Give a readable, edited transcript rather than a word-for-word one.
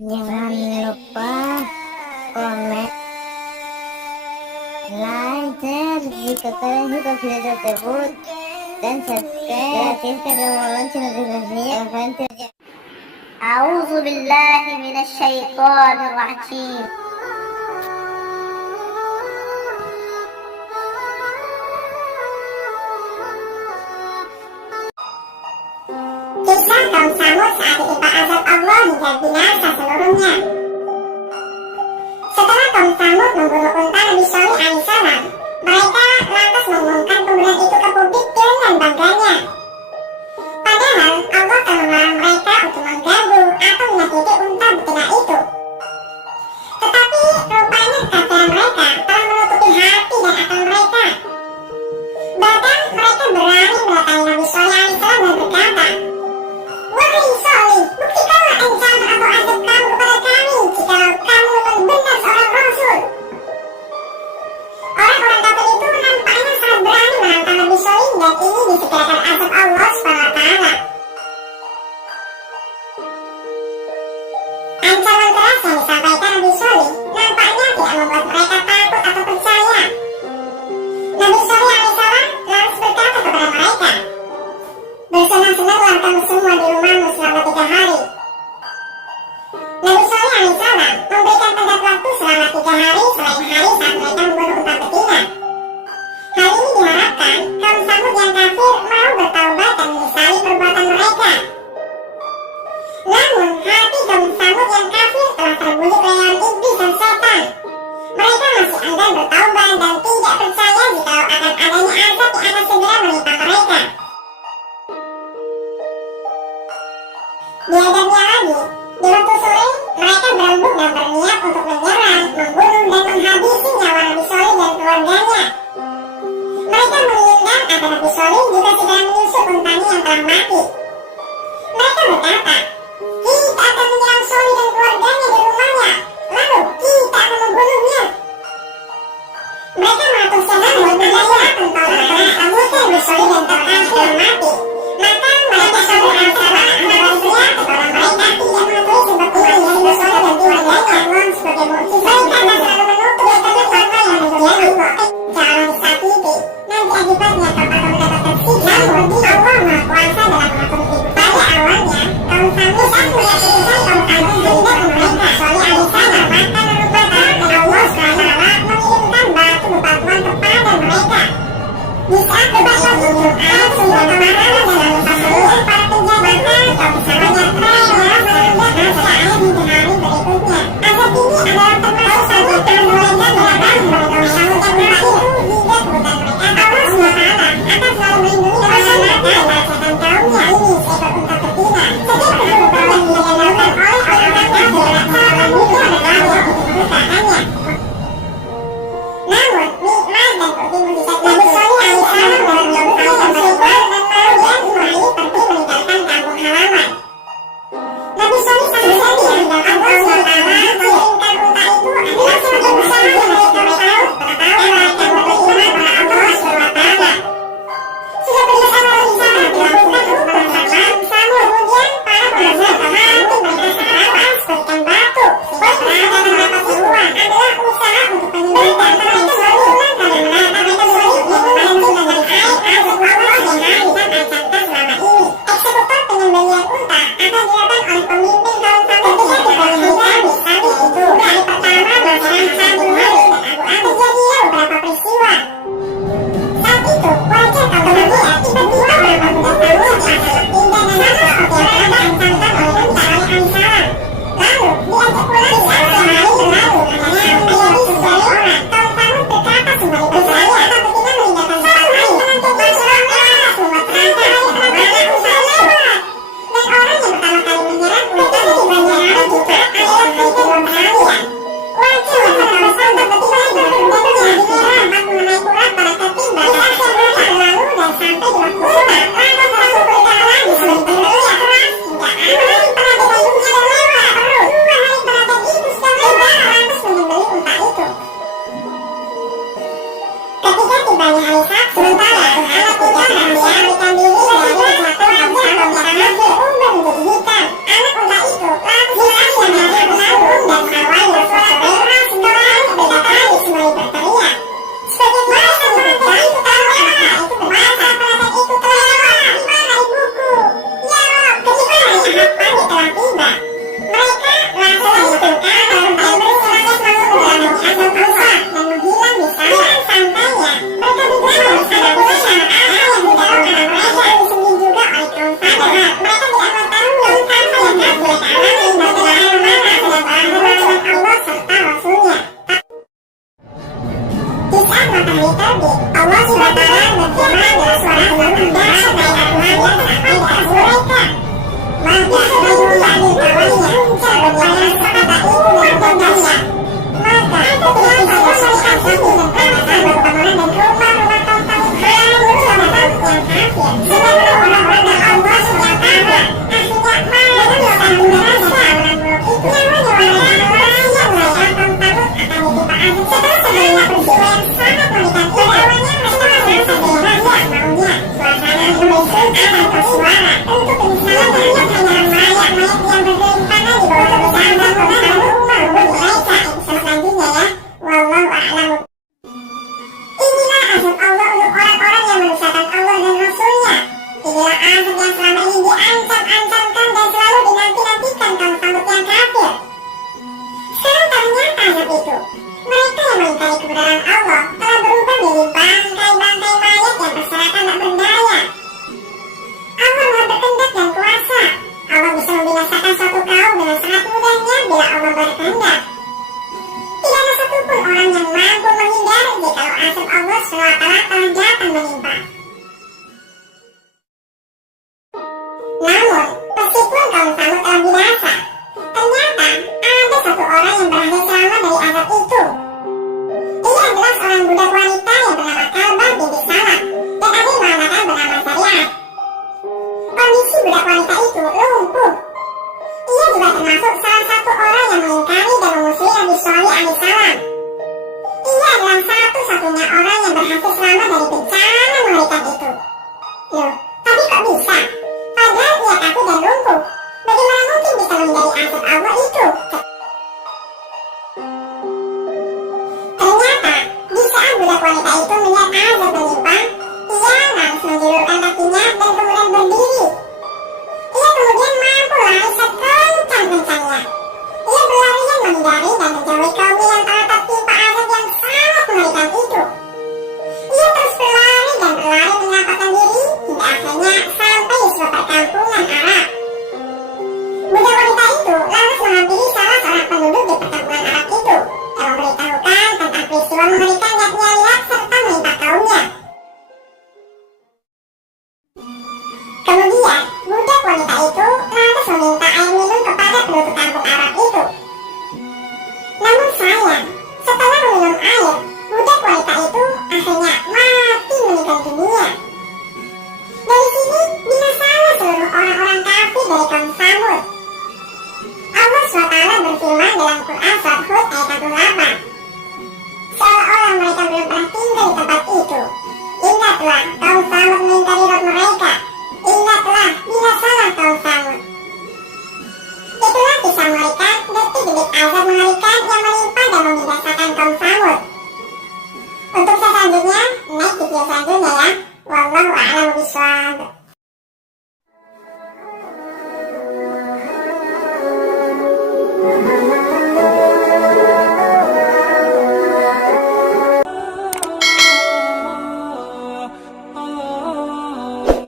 Jangan lupa komen, like, share jika kalian suka video tersebut, dan subscribe dan aktifkan lonceng notifikasinya agar kalian tidak. A'udzu billahi minasyaitonir rajim. Kisah kaum Samud saat ditimpa azab Allah hingga binasa seluruhnya. Setelah kaum Samud membunuh unta Nabi Shalih alaihissalam, mereka lantas mengumumkan pembunuhan itu ke publik dengan bangganya. Padahal Allah telah melarang mereka untuk mengganggu atau menyakiti unta betina itu. Tetapi rupanya kekafiran mereka telah menutupi hati dan akal mereka. Bahkan mereka berani mendatangi Nabi Shalih alaihissalam dan berkata, "Wahai Shalih, buktikanlah ancaman atau azab kamu kepada kami jikalau kamu memang benar seorang Rasul." Orang-orang kafir itu nampaknya sangat berani menantang Nabi Shalih dan ingin disegerakan azab Allah SWT. Ancaman keras yang disampaikan Nabi Shalih nampaknya tidak membuat mereka takut atau percaya. Nabi Shalih alaihissalam langsung berkata kepada mereka, "Bersenang-senanglah kamu semua di rumahmu selama 3 hari." Nabi Shalih alaihissalam memberikan tenggat waktu selama 3 hari selain hari saat mereka membunuh unta betina. Hal ini diharapkan kaum Samud yang kafir mau bertaubat dan menyesali perbuatan mereka. Namun hati kaum Samud yang kafir telah terbujuk rayuan iblis dan setan. Mereka masih enggan bertaubat dan tidak percaya jika akan adanya azab yang akan segera menimpa mereka. Biadabnya lagi, di waktu sore mereka berembuk dan berniat untuk menyerang, membunuh dan menghabisi nyawa Nabi Shalih dan keluarganya. Mereka menginginkan agar Nabi Shalih juga segera menyusup untanya yang telah mati. Mereka berkata, "Kita akan menyerang Shalih dan keluarganya di rumahnya, lalu kita akan membunuhnya." Mereka mengatur senan dan budaya pentolak bahasa muter Nabi Shalih dan keluarganya telah mati. Maka mereka Shalih alaihissalam membalasnya kepada mereka tidak mengetahui sebab iman yang Nabi Shalih dan keluarganya sebagai mukjizat. Mereka selalu menutup dengan apa yang menjadi kok. Jangan disakiti, nanti akibatnya kau akan mendapatkan siksa. Namun Allah Maha Kuasa dalam mengatur hidup. Pada awalnya kaum Samud saat melihat keputusan kaum Samud beriman mereka Shalih alaihissalam, maka melupakan dan Allah SWT mengirimkan batu bebatuan kepada mereka. Di saat debat lagi Jumat, sehingga kemarahan dan lalu seluruh para penjabatnya kaum Samud yang terang melanda Israel di hari berikutnya. Azab ini adalah termasuk saja penggeledahan dalam kepada kaum Samud yang itu hingga kebutuhan mereka. Allah SWT akan selalu melindungi dan menyelamatkan dan kaumnya. Ini seekor unta betina. Setiap perbuatan yang dilakukan oleh orang-orang kafir seakan mudah berlari untuk melupakannya. Namun nikmat dan bukti mujizat Nabi Shalih alaihissalam dalam menyembuhkan mereka dan kemudian Ismail pergi meninggalkan kampung halaman. Nabi Shalih sang nabi yang mendapat Allah SWT mengirimkan unta itu adalah sebagai usaha yang mereka tahu pengetahuan mereka beriman kepada Allah SWT. Sudah bersama di sana dilakukan untuk pemberontakan Samud. Kemudian para pemberontak menghadapi mereka sekeras berikan batu. Mereka mendapatkan uang adalah usaha untuk penyembuhan mereka Shalih karena mereka Shalih yang memancing dan dari air azab Allah yang telah diancamkan selama ini. Eksekutor penyembelihan unta akan dilakukan oleh pemimpin kaum Samud ketika dikalikan di Samud itu. Hari pertama berselang 1 hari. mengingkari kebenaran Allah telah berubah menjadi bangkai-bangkai mayat yang berserakan tak berdaya. Allah Maha berkehendak dan kuasa. Allah bisa membinasakan suatu kaum dengan sangat mudahnya bila Allah berkehendak. Tidak ada satupun orang yang mampu menghindari jika azab Allah SWT telah datang menimpa. Namun, meskipun kaum Samud telah binasa, ternyata ada satu orang yang berhasil selamat dari azab itu. Ia adalah seorang budak wanita yang bernama Kalbah binti Salam dan ada yang mengatakan bernama Syariat. Kondisi budak wanita itu lumpuh. Ia juga termasuk salah satu orang yang mengingkari dan memusuhi Nabi Shalih alaihissalam. Ia adalah satu-satunya orang yang berhasil selamat dari bencana mengerikan itu. Loh, tapi kok bisa? Padahal ia takut dan lumpuh. Bagaimana mungkin bisa menghindari azab Allah itu? Ternyata, di saat budak wanita itu melihat azab menimpa, ia langsung menjulurkan kakinya dan kemudian berdiri. Ia kemudian mampu lari sekencang-kencangnya. Ia berlarian menghindari dan menjauhi kaumnya yang telah tertimpa azab yang sangat mengerikan itu. Ia terus berlari dan berlari menyelamatkan diri hingga akhirnya sampai di sebuah perkampungan Arab. Budak wanita itu lalu menghampiri salah seorang penduduk di perkampungan Arab itu dan memberitahukan tentang peristiwa mengerikan yang ia lihat serta menimpa kaumnya. Kemudian, budak wanita itu lantas meminta air minum kepada penduduk kampung Arab itu. Namun sayang, setelah meminum air, budak wanita itu akhirnya mati meninggal dunia. Dari sini binasalah seluruh orang-orang kafir dari kaum Samud. Allah SWT berfirman dalam Quran Surat Hud ayat 18. Seolah-olah mereka belum pernah tinggal di tempat itu. Ingatlah kaum Samud mengingkari Rabb mereka. Ingatlah binasalah kaum Samud. Itulah kisah mengerikan detik-detik azab mengerikan yang menimpa dan membinasakan kaum Samud. Untuk selanjutnya, next video selanjutnya ya. Wallahu a'lam bishawab.